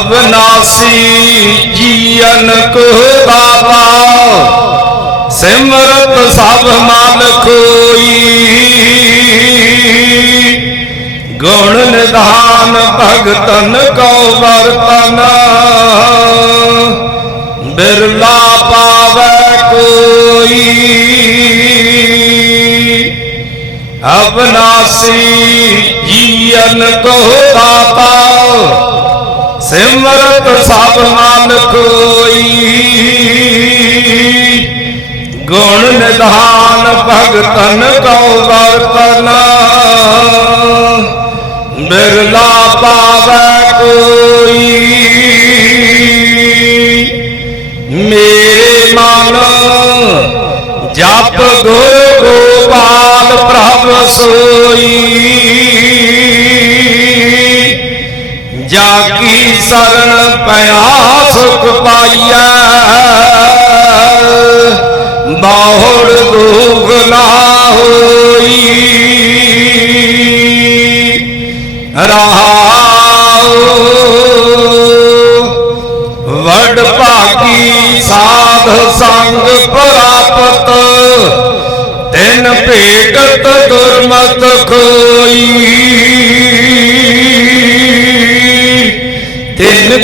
ਅਬਨਾਸੀ ਜੀਵਨ ਕੋ ਦਾਤਾ ਸਿਮਰਤ ਸਭ ਮਨ ਕੋਈ ਗੁਣ ਨਿਧਾਨ ਭਗਤਨ ਕੋ ਵਰਤਨ। ਬਿਰਲਾ ਪਾਵੈ ਕੋਈ। ਅਬਨਾਸੀ ਜੀਵਨ ਕੋ ਦਾਤਾ ਸਿਮਰਤ ਸਭ ਮਨ ਕੋਈ ਗੁਣ ਨਿਧਾਨ ਭਗਤਨ ਕਉ ਵਰਤਨ। ਬਿਰਲਾ ਪਾਵੈ ਕੋਈ। ਮੇਰੇ ਮਨ ਜਪ ਗੁਰ ਗੋਪਾਲ ਪ੍ਰਭ ਸੋਈ। ਜਾ ਕੀ ਸਰਣ ਪਿਆ ਸੁਖ ਪਾਈਐ? ਬਾਹੜ ਦੁਖ ਨਾ ਹੋਈ। ਰਹਾਉ ਵਡ ਭਾਗੀ ਸਾਧ ਸੰਗ ਪ੍ਰਾਪਤ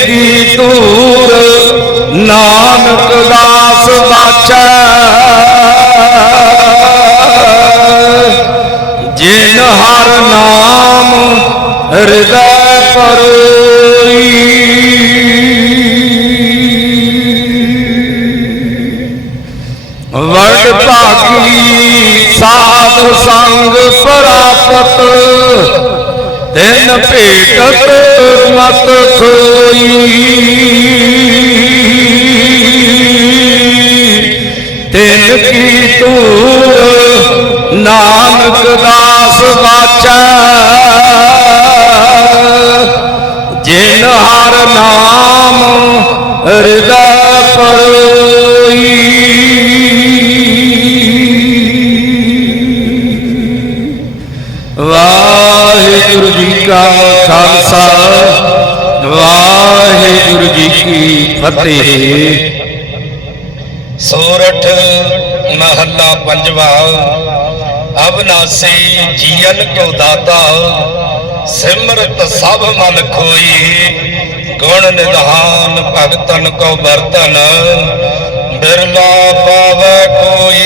ਕੀ ਤੂਰ ਨਾਨਕ ਦਾਸ ਬਾਚੈ। ਜਿਨ ਹਰ ਨਾਮ ਹਿਰਦੈ ਪਰੋਈ। ਵਡ ਭਾਗੀ ਸਾਧ ਸੰਗ ਪ੍ਰਾਪਤ। ਤਿਨ ਭੇਟਤ ਮਤ ਖੋਈ। ਤਿਨ ਕੀ ਤੂੰ ਨਾਨਕ ਦਾਸ ਬਾਚੈ। ਜਿਨ ਹਰ ਨਾਮ ਹਿਰਦੈ ਪਰੋਈ ਖਾਲਸਾ ਵਾਹਿਗੁਰੂ ਜੀ ਕੀ ਫਤਿਹ। ਸੋਰਠ ਮਹੱਲਾ ਪੰਜਵਾ, ਅਬਨਾਸੀ ਜੀਵਨ ਕੋ ਦਾਤਾ, ਸਿਮਰਤ ਸਭ ਮਨ ਖੋਈ, ਗੁਣ ਨਿਧਾਨ ਭਗਤਨ ਕੋ ਵਰਤਨ, ਬਿਰਲਾ ਪਾਵੈ ਕੋਈ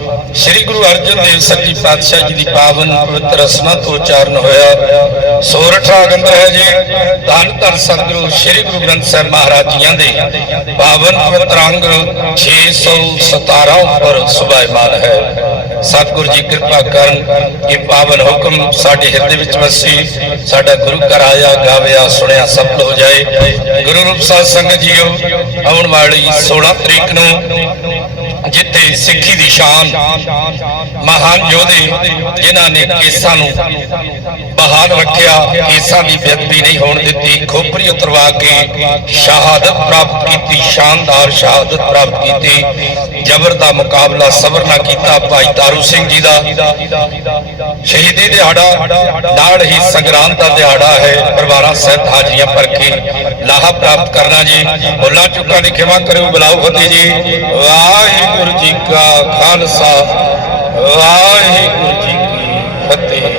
ਸ੍ਰੀ ਗੁਰੂ ਅਰਜਨ ਦੇਵ ਸੱਚੀ ਪਾਤਸ਼ਾਹ ਜੀ ਦੀ ਪਾਵਨ ਪਵਿੱਤਰ ਰਸਨਾ ਤੋਂ ਉਚਾਰਨ ਹੋਇਆ। ਸੋਰਠ ਰਾਗ ਹੈ ਜੀ। ਧੰਨ ਧੰਨ ਸਤਿਗੁਰੂ ਸ੍ਰੀ ਗੁਰੂ ਗ੍ਰੰਥ ਸਾਹਿਬ ਮਹਾਰਾਜ ਜੀਆਂ ਦੇ ਪਾਵਨ ਪਵਿੱਤਰ ਅੰਗ 617 ਉੱਪਰ ਸੁਭਾਇਮਾਨ ਹੈ। ਸਤਿਗੁਰੂ ਜੀ ਕਿਰਪਾ ਕਰਨ ਕਿ ਪਾਵਨ ਹੁਕਮ ਸਾਡੇ ਹਿਰਦੇ ਵਿੱਚ ਵਸੀ। ਸਾਡਾ ਗੁਰੂ ਘਰ ਆਇਆ ਗਾਵਿਆ ਸੁਣਿਆ, ਸਫਲ ਹੋ ਜਾਏ। ਗੁਰੂ ਰੂਪ ਸਾਧ ਸੰਗਤ ਜੀਓ, ਆਉਣ ਵਾਲੀ 16 ਤਰੀਕ ਨੂੰ ਜਿੱਥੇ ਸਿੱਖੀ ਦੀ ਸ਼ਾਨ ਮਹਾਨ ਯੋਧੇ ਜਿਨ੍ਹਾਂ ਨੇ ਕੇਸਾਂ ਨੂੰ ਬਹਾਲ ਰੱਖਿਆ, ਕੇਸਾਂ ਦੀ ਬੇਅਦਬੀ ਨਹੀਂ ਹੋਣ ਦਿੱਤੀ, ਖੋਪਰੀ ਉਤਰਵਾ ਕੇ ਸ਼ਹਾਦਤ ਪ੍ਰਾਪਤ ਕੀਤੀ, ਸ਼ਾਨਦਾਰ ਸ਼ਹਾਦਤ ਪ੍ਰਾਪਤ ਕੀਤੀ, ਜ਼ਬਰ ਦਾ ਮੁਕਾਬਲਾ ਸਬਰ ਨਾਲ ਕੀਤਾ ਭਾਈ ਤਾਰੂ ਸਿੰਘ ਜੀ ਦਾ। ਸ਼ਹੀਦੀ ਦਿਹਾੜਾ, ਨਾਲ ਹੀ ਸੰਗਰਾਂਦ ਦਾ ਦਿਹਾੜਾ ਹੈ, ਪਰਿਵਾਰਾਂ ਸਹਿਤ ਹਾਜ਼ਰੀਆਂ ਭਰ ਕੇ ਲਾਹਾ ਪ੍ਰਾਪਤ ਕਰਨਾ ਜੀ। ਭੁੱਲਾਂ ਚੁੱਕਾਂ ਦੀ ਖਿਮਾ ਕਰਿਓ ਬੁਲਾਓ ਫਤਿਹ ਜੀ। ਵਾਹਿਗੁਰੂ ਜੀ ਕਾ ਖਾਲਸਾ। ਵਾਹਿਗੁਰੂ ਜੀ ਕੀ ਫਤਿਹ।